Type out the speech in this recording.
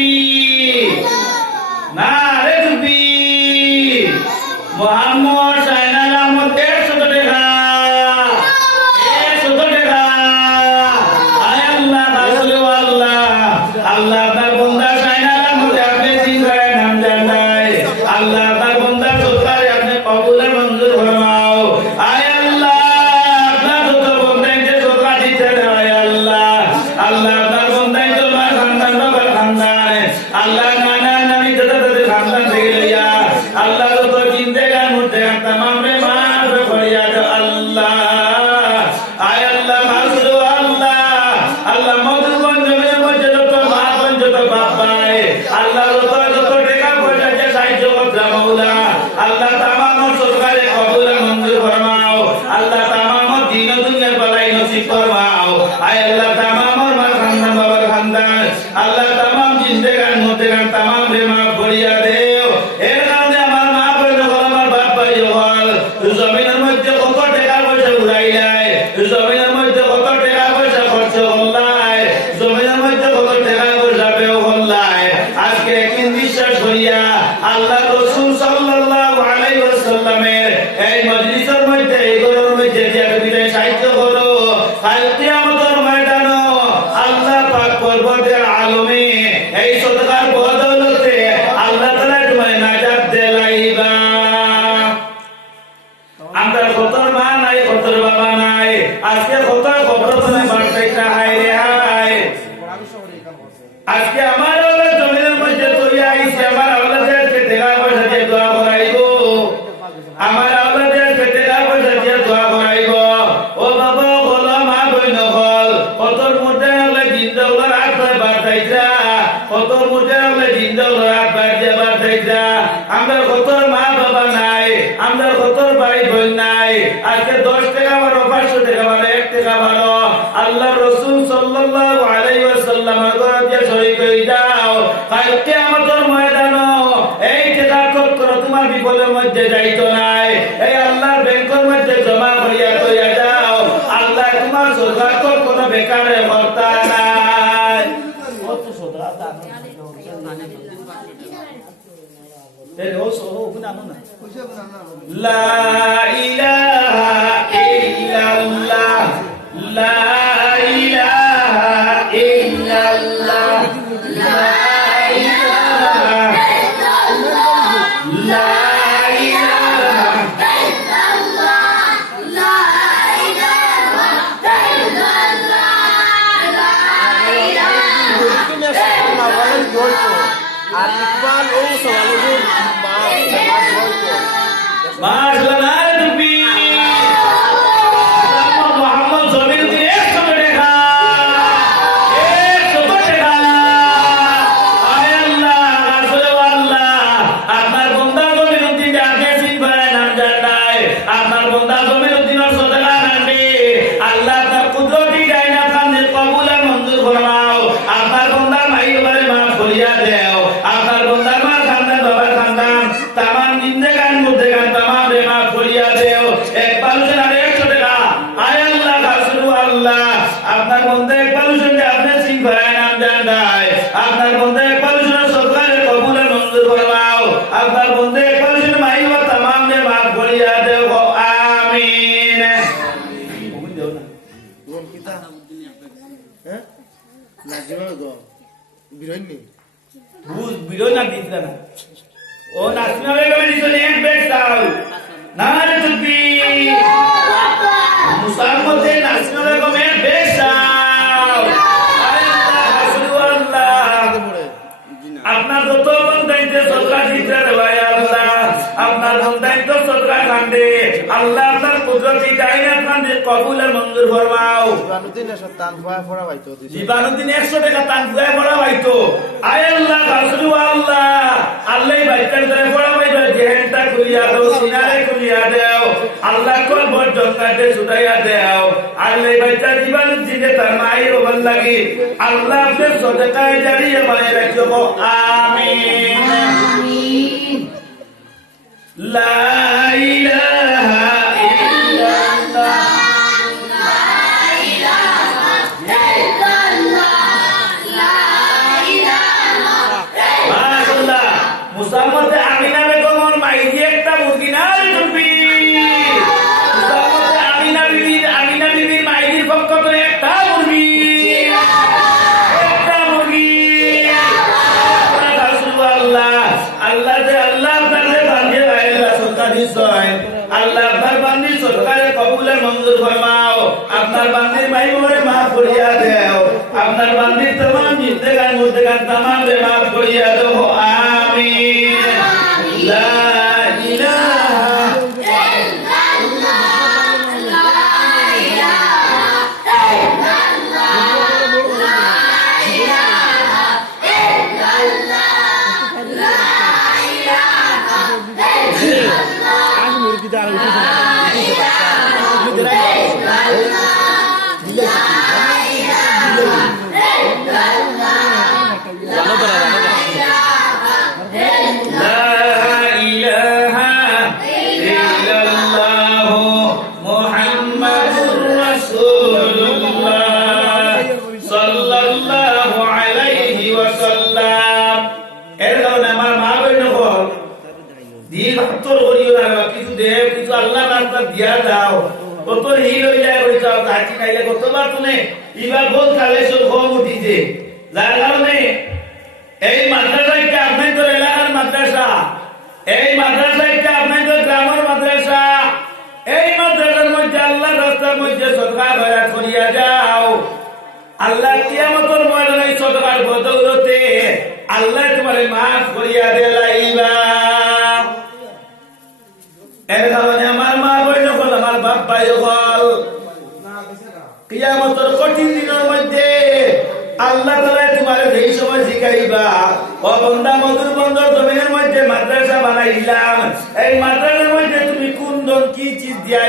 তাকবীর নারে তাকবীর মোহাম্মদ সাইনাল আহমদ দেড়শো টাকা। একশো টাকা। আয় আল্লাহ আল্লাহ আল্লাহ জমির মধ্যে যত মা বোন যত বাপ ভাই আল্লাহ যত যত টাকা পয়সা যে সাহায্য করছে মৌলা। আল্লাহ তামাম সরকারে কবুল মঞ্জুর ফরমাও। আল্লাহ তামাম জিন্দেগান মধ্যেগান তামাম রে মাফ করিয়া দেও এর কারণে আমার মা বোন হল আমার বাপ ভাই হল জমিনের মধ্যে কত টাকা পয়সা উড়াইলাই জমিনের মধ্যে কত টাকা পয়সা খরচ করলাই জমিনের মধ্যে কত টাকা পয়সা ব্যয় করলাই আজকে একদিন বিশ্বাস করিয়া আল্লাহ রসুল সাল্লাল্লাহু আলাইহি ওয়াসাল্লামের এই আমরা কতর মা এই টাকা চক্র তোমার বিপদের মধ্যে নাই। এই আল্লাহর ব্যাংকের মধ্যে জমা করিয়া করিয়া যাও। আল্লাহ তোমার সরকার তো কোনো বেকারে হর্তা নাই কত সদরা দান এই ও সো ও গুনা না লা ইলাহা ইল্লাল্লাহ লা ইলাহা ইল্লাল্লাহ লা ইলাহা লা ইলাহা আর ইকবাল ও সওয়ালুর মা মাশাআল্লাহ তুমি তামাম জিন্দেগান মুর্দেগান তামাম রে মাফ করিয়া দেও। এক পালুসেন আর একশো টাকা। আয় আল্লাহ রাসূল আল্লাহ। আপনার বন্ধে এক পালুসেন যে আপনি সিং ভাই নাম জানায় আপনার বন্ধে এক পালুসেনের সরকারে কবুল মঞ্জুর ফরমাও আপনার বন্ধে এক পালুসেন মাইর বা তামাম রে করিয়া দেও। আমিন। না হ্যাঁ নাজিমা গো বিরন্নি বুঝ বিরো না দিতলা না। ও নাসিমা বেগম এক বেড দাও না রে মুসার মধ্যে নাসিমা বেগম এক দাও আপনার যত বন্ধাইতে সরকার দিতে ভাই আল্লাহ। আপনার বন্ধাইতে সরকার কান্দে আল্লাহ আপনার কুদরতি ডাইনা কান্দে কবুল আর মঞ্জুর ফরমাও। বানুদ্দিন এসব তান পড়া পড়া পাইতো জীবানুদ্দিন একশো টাকা তান ফুয়ায় পড়া পাইতো। আয় আল্লাহ রাসূলু আল্লাহ। আল্লাহ বাইকার ধরে পড়া পাইতো জেহেনটা খুলিয়া দাও সিনারে খুলিয়া দাও। আল্লাহ কল বড় জঙ্গাতে ছুটাইয়া দাও। আল্লাহ বাইকার জীবানুদ্দিনে তার মায়ের ওভার লাগি। আল্লাহ আপনার সদকায় জারিয়ে রাখিও আমিন। লা ইলাহা নয় আল্লাহ আপনার বান্দির সরকারে কবুলের মঞ্জুর ফরমাও। আপনার বান্দির ভাই ওরে মাফ দেও। আপনার বান্দির तमाम জিন্দেগান মুর্দেগান तमाम রে মাফ করিয়া দেও। আমি লা আজ মুরগিটা আর উঠেছে না উঠেছে আল্লাহ হয়ে রাস্তার মধ্যে সদকা ভয়া করিয়া যাও। আল্লাহ কিয়ামতের ময়দানে এই বদৌলতে আল্লাহ তোমারে মাফ করিয়া দেলাইবা। এর কারণে আমার মা বইন হল আমার বাপ ভাই হল কিয়ামতের কঠিন দিনের মধ্যে আল্লাহ তাআলা তোমার এই সময় শিখাইবা, ও বন্দা মধুর বন্দর জমিনের মধ্যে মাদ্রাসা বানাইলাম। এই মাদ্রাসার মধ্যে তুমি কোন কি চিজ দিয়া